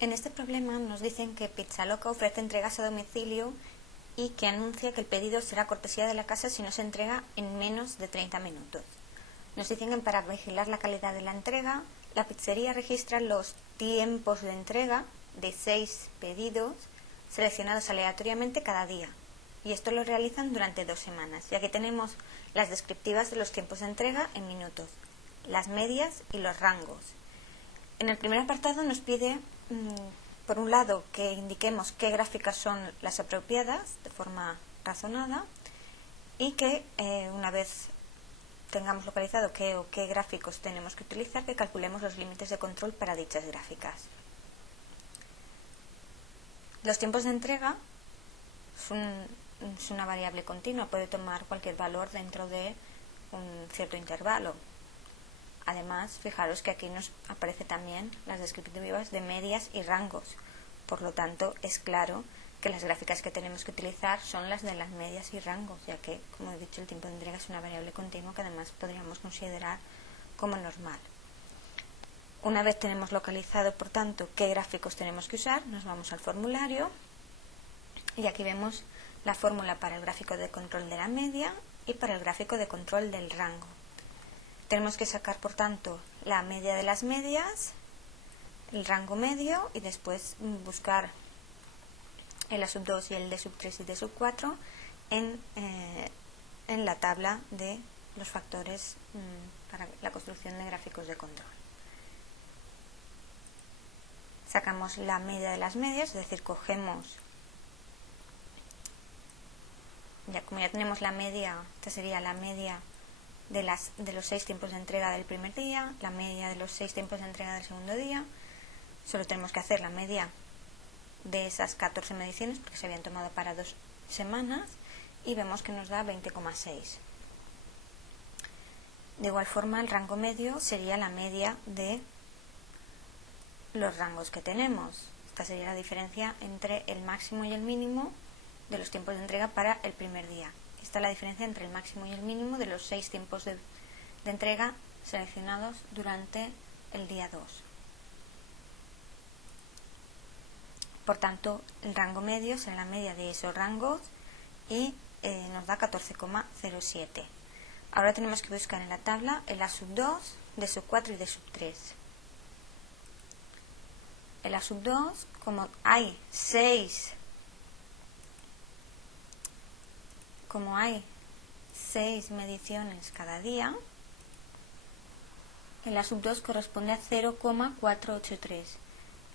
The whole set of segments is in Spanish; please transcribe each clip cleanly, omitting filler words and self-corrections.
En este problema nos dicen que Pizzaloca ofrece entregas a domicilio y que anuncia que el pedido será cortesía de la casa si no se entrega en menos de 30 minutos. Nos dicen que para vigilar la calidad de la entrega, la pizzería registra los tiempos de entrega de 6 pedidos seleccionados aleatoriamente cada día. Y esto lo realizan durante 2 semanas. Y aquí tenemos las descriptivas de los tiempos de entrega en minutos, las medias y los rangos. En el primer apartado nos pide, por un lado, que indiquemos qué gráficas son las apropiadas de forma razonada y que una vez tengamos localizado qué gráficos tenemos que utilizar, que calculemos los límites de control para dichas gráficas. Los tiempos de entrega es una variable continua, puede tomar cualquier valor dentro de un cierto intervalo. Además, fijaros que aquí nos aparece también las descriptivas de medias y rangos. Por lo tanto, es claro que las gráficas que tenemos que utilizar son las de las medias y rangos, ya que, como he dicho, el tiempo de entrega es una variable continua que además podríamos considerar como normal. Una vez tenemos localizado, por tanto, qué gráficos tenemos que usar, nos vamos al formulario y aquí vemos la fórmula para el gráfico de control de la media y para el gráfico de control del rango. Tenemos que sacar, por tanto, la media de las medias, el rango medio y después buscar el A2 y el D3 y D4 en la tabla de los factores para la construcción de gráficos de control. Sacamos la media de las medias, es decir, cogemos, como ya tenemos la media, esta sería la media de los 6 tiempos de entrega del primer día, la media de los 6 tiempos de entrega del segundo día. Solo tenemos que hacer la media de esas 14 mediciones porque se habían tomado para 2 semanas y vemos que nos da 20,6. De igual forma, el rango medio sería la media de los rangos que tenemos. Esta sería la diferencia entre el máximo y el mínimo de los tiempos de entrega para el primer día. Esta es la diferencia entre el máximo y el mínimo de los 6 tiempos de entrega seleccionados durante el día 2. Por tanto, el rango medio será la media de esos rangos y nos da 14,07. Ahora tenemos que buscar en la tabla el A2, D4 y D3. El A2, como hay 6 mediciones cada día, el A2 corresponde a 0,483.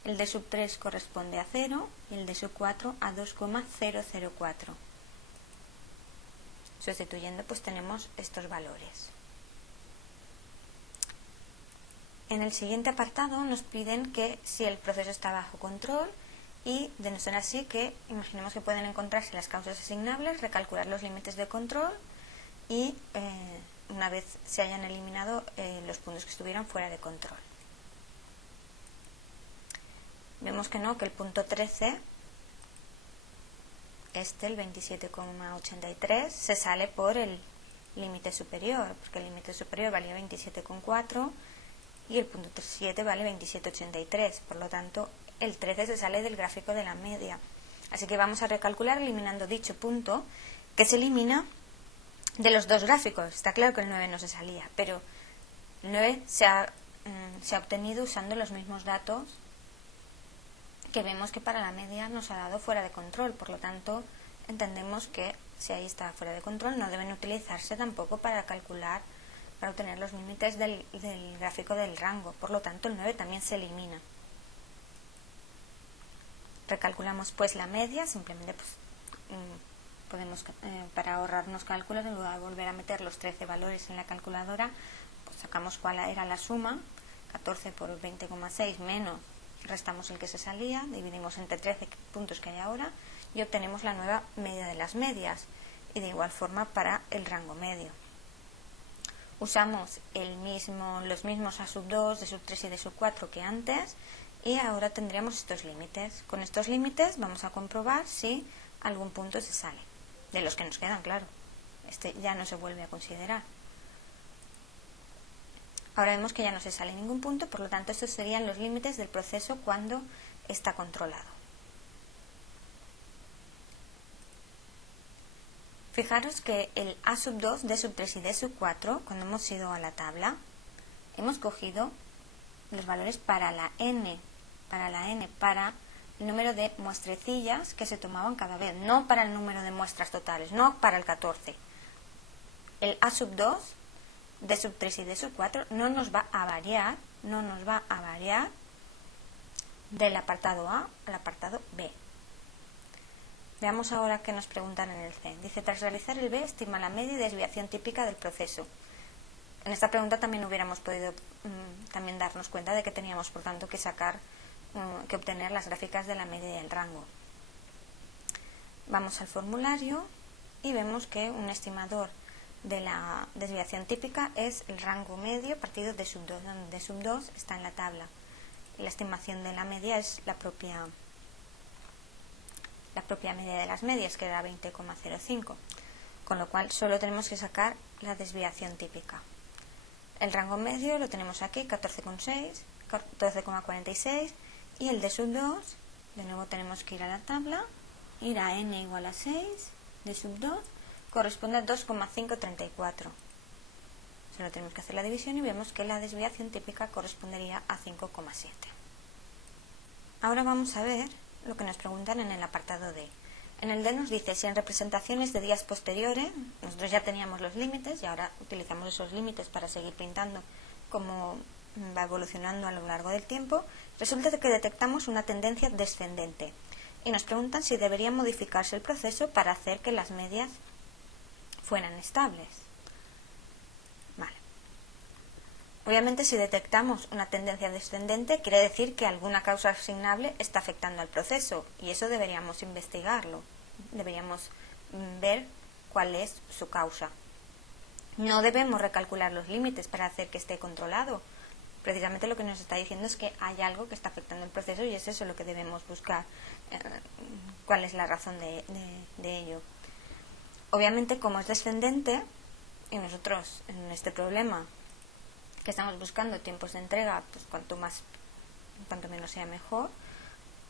El D3 corresponde a 0 y el D4 a 2,004. Sustituyendo, pues tenemos estos valores. En el siguiente apartado nos piden que si el proceso está bajo control y, de no ser así, que imaginemos que pueden encontrarse las causas asignables, recalcular los límites de control y una vez se hayan eliminado los puntos que estuvieran fuera de control. Vemos que no, que el punto 13, el 27,83, se sale por el límite superior, porque el límite superior valía 27,4 y el punto 7 vale 27,83, por lo tanto el 13 se sale del gráfico de la media. Así que vamos a recalcular eliminando dicho punto, que se elimina de los dos gráficos. Está claro que el 9 no se salía, pero el 9 se ha obtenido usando los mismos datos que vemos que para la media nos ha dado fuera de control. Por lo tanto, entendemos que si ahí está fuera de control no deben utilizarse tampoco para calcular, para obtener los límites del gráfico del rango. Por lo tanto, el 9 también se elimina. Recalculamos pues la media, simplemente pues, podemos, para ahorrarnos cálculos, en lugar de volver a meter los 13 valores en la calculadora, pues sacamos cuál era la suma, 14 por 20,6 menos, restamos el que se salía, dividimos entre 13 puntos que hay ahora y obtenemos la nueva media de las medias, y de igual forma para el rango medio. Usamos los mismos A2, D3 y D4 que antes, y ahora tendríamos estos límites. Con estos límites vamos a comprobar si algún punto se sale, de los que nos quedan, claro. Este ya no se vuelve a considerar. Ahora vemos que ya no se sale ningún punto, por lo tanto estos serían los límites del proceso cuando está controlado. Fijaros que el A sub 2, D sub 3 y D sub 4, cuando hemos ido a la tabla, hemos cogido los valores para la n, para el número de muestrecillas que se tomaban cada vez, no para el número de muestras totales, no para el 14. El A sub 2, D sub 3 y D sub 4 no nos va a variar del apartado A al apartado B. Veamos ahora qué nos preguntan en el C. Dice, tras realizar el B, estima la media y desviación típica del proceso. En esta pregunta también hubiéramos podido también darnos cuenta de que teníamos, por tanto, que que obtener las gráficas de la media y el rango. Vamos al formulario y vemos que un estimador de la desviación típica es el rango medio partido de sub 2, donde D sub 2 está en la tabla. Y la estimación de la media es la propia media de las medias, que era 20,05, con lo cual solo tenemos que sacar la desviación típica. El rango medio lo tenemos aquí, 14,46, y el D sub 2, de nuevo tenemos que ir a la tabla, ir a n igual a 6, D sub 2, corresponde a 2,534. Solo tenemos que hacer la división y vemos que la desviación típica correspondería a 5,7. Ahora vamos a ver lo que nos preguntan en el apartado D. En el D nos dice si en representaciones de días posteriores, nosotros ya teníamos los límites y ahora utilizamos esos límites para seguir pintando cómo va evolucionando a lo largo del tiempo, resulta que detectamos una tendencia descendente y nos preguntan si debería modificarse el proceso para hacer que las medias fueran estables. Vale. Obviamente, si detectamos una tendencia descendente, quiere decir que alguna causa asignable está afectando al proceso y eso deberíamos investigarlo, deberíamos ver cuál es su causa. No debemos recalcular los límites para hacer que esté controlado. Precisamente lo que nos está diciendo es que hay algo que está afectando el proceso y es eso lo que debemos buscar, cuál es la razón de ello. Obviamente, como es descendente, y nosotros en este problema que estamos buscando tiempos de entrega, pues cuanto menos sea mejor,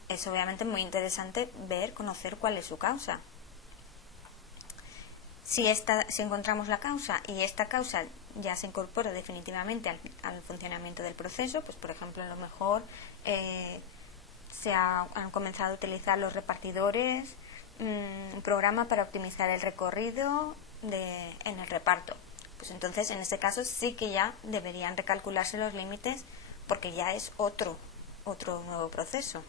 es obviamente muy interesante conocer cuál es su causa. Si encontramos la causa y esta causa ya se incorpora definitivamente al funcionamiento del proceso, pues por ejemplo a lo mejor han comenzado a utilizar los repartidores un programa para optimizar el recorrido en el reparto. Pues entonces en este caso sí que ya deberían recalcularse los límites porque ya es otro nuevo proceso.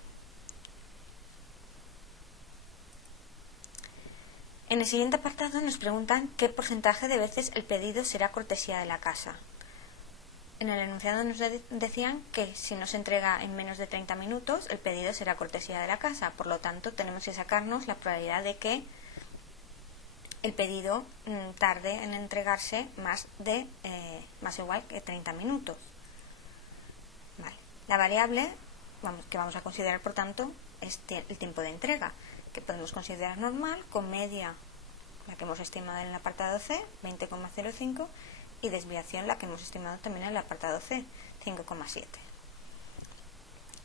En el siguiente apartado nos preguntan qué porcentaje de veces el pedido será cortesía de la casa. En el enunciado nos decían que si no se entrega en menos de 30 minutos, el pedido será cortesía de la casa. Por lo tanto, tenemos que sacarnos la probabilidad de que el pedido tarde en entregarse más igual que 30 minutos. Vale. La variable que vamos a considerar, por tanto, es el tiempo de entrega, que podemos considerar normal, con media, la que hemos estimado en el apartado C, 20,05, y desviación, la que hemos estimado también en el apartado C, 5,7.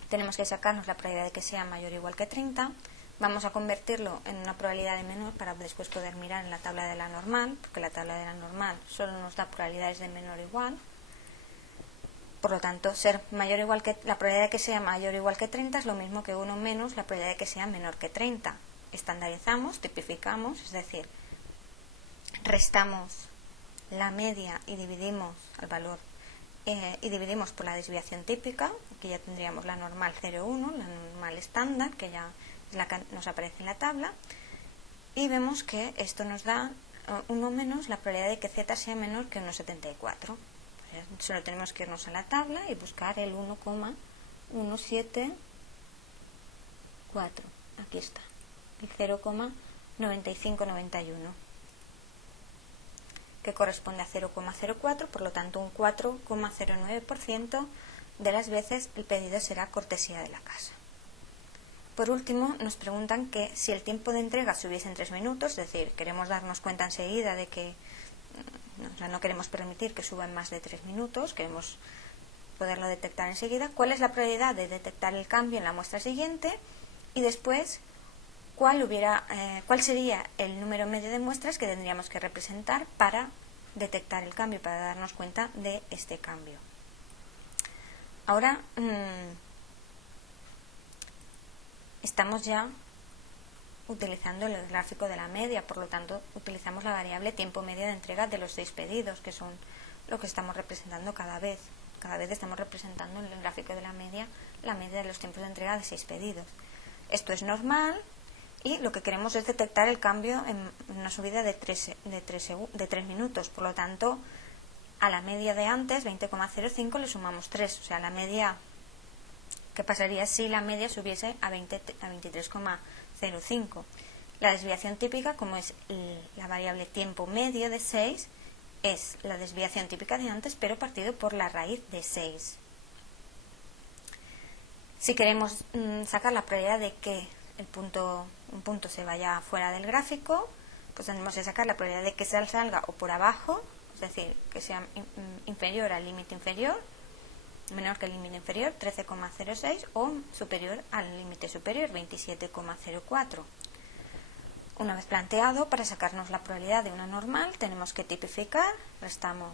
Tenemos que sacarnos la probabilidad de que sea mayor o igual que 30. Vamos a convertirlo en una probabilidad de menor para después poder mirar en la tabla de la normal, porque la tabla de la normal solo nos da probabilidades de menor o igual. Por lo tanto, la probabilidad de que sea mayor o igual que 30 es lo mismo que 1 menos la probabilidad de que sea menor que 30. Estandarizamos, tipificamos, es decir, restamos la media y dividimos el valor y dividimos por la desviación típica. Aquí ya tendríamos la normal 0,1, la normal estándar, que ya es la que nos aparece en la tabla, y vemos que esto nos da 1 menos la probabilidad de que z sea menor que 1,74. Solo tenemos que irnos a la tabla y buscar el 1,174. Aquí está, el 0,9591, que corresponde a 0,04, por lo tanto un 4,09% de las veces el pedido será cortesía de la casa. Por último, nos preguntan que si el tiempo de entrega subiese en 3 minutos, es decir, queremos darnos cuenta enseguida de que no queremos permitir que suba en más de 3 minutos, queremos poderlo detectar enseguida, cuál es la probabilidad de detectar el cambio en la muestra siguiente y después cuál sería el número medio de muestras que tendríamos que representar para detectar el cambio, para darnos cuenta de este cambio. Ahora estamos ya utilizando el gráfico de la media, por lo tanto utilizamos la variable tiempo medio de entrega de los 6 pedidos, que son lo que estamos representando cada vez. Cada vez estamos representando en el gráfico de la media de los tiempos de entrega de 6 pedidos. Esto es normal y lo que queremos es detectar el cambio en una subida de 3 minutos. Por lo tanto, a la media de antes, 20,05, le sumamos 3. O sea, la media, ¿qué pasaría si la media subiese a 23,05? La desviación típica, como es la variable tiempo medio de 6, es la desviación típica de antes, pero partido por la raíz de 6. Si queremos sacar la probabilidad de que un punto se vaya fuera del gráfico, pues tendremos que sacar la probabilidad de que salga o por abajo, es decir, que sea inferior al límite inferior, menor que el límite inferior, 13,06, o superior al límite superior, 27,04. Una vez planteado, para sacarnos la probabilidad de una normal, tenemos que tipificar, restamos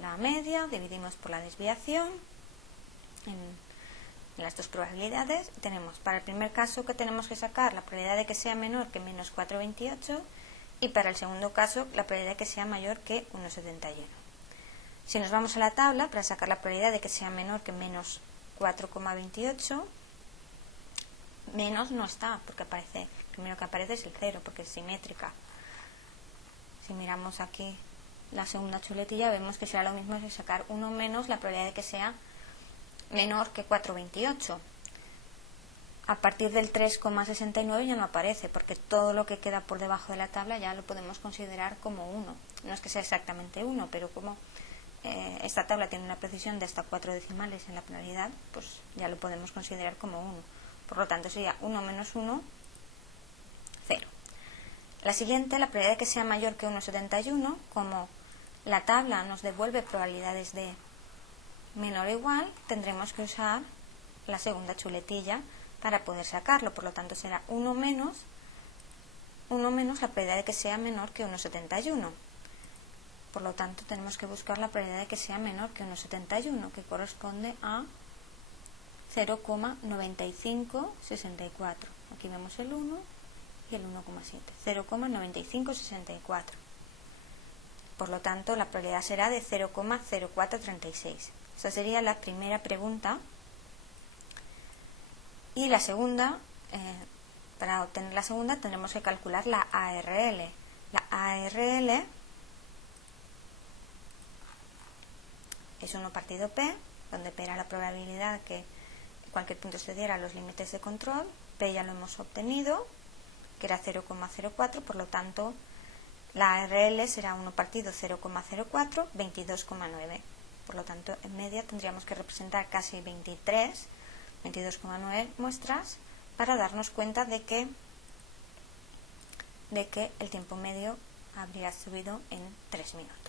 la media, dividimos por la desviación en las dos probabilidades. Tenemos para el primer caso que tenemos que sacar la probabilidad de que sea menor que menos 4,28 y para el segundo caso la probabilidad de que sea mayor que 1,71. Si nos vamos a la tabla, para sacar la probabilidad de que sea menor que menos 4,28, menos no está, porque aparece, el primero que aparece es el 0, porque es simétrica. Si miramos aquí la segunda chuletilla, vemos que será lo mismo que sacar 1 menos la probabilidad de que sea menor que 4,28. A partir del 3,69 ya no aparece, porque todo lo que queda por debajo de la tabla ya lo podemos considerar como 1. No es que sea exactamente 1, pero como esta tabla tiene una precisión de hasta 4 decimales en la pluralidad, pues ya lo podemos considerar como 1. Por lo tanto sería 1 menos 1, 0. La siguiente, la probabilidad de que sea mayor que 1,71, como la tabla nos devuelve probabilidades de menor o igual, tendremos que usar la segunda chuletilla para poder sacarlo. Por lo tanto será 1 menos la probabilidad de que sea menor que 1,71. Por lo tanto tenemos que buscar la probabilidad de que sea menor que 1,71, que corresponde a 0,9564. Aquí vemos el 1 y el 1,7. 0,9564. Por lo tanto, la probabilidad será de 0,0436. Esa sería la primera pregunta. Y la segunda, para obtener la segunda tendremos que calcular la ARL. La ARL es 1 partido P, donde P era la probabilidad que cualquier punto se diera a los límites de control. P ya lo hemos obtenido, que era 0,04, por lo tanto la ARL será 1 partido 0,04, 22,9. Por lo tanto, en media tendríamos que representar casi 22,9 muestras para darnos cuenta de que el tiempo medio habría subido en 3 minutos.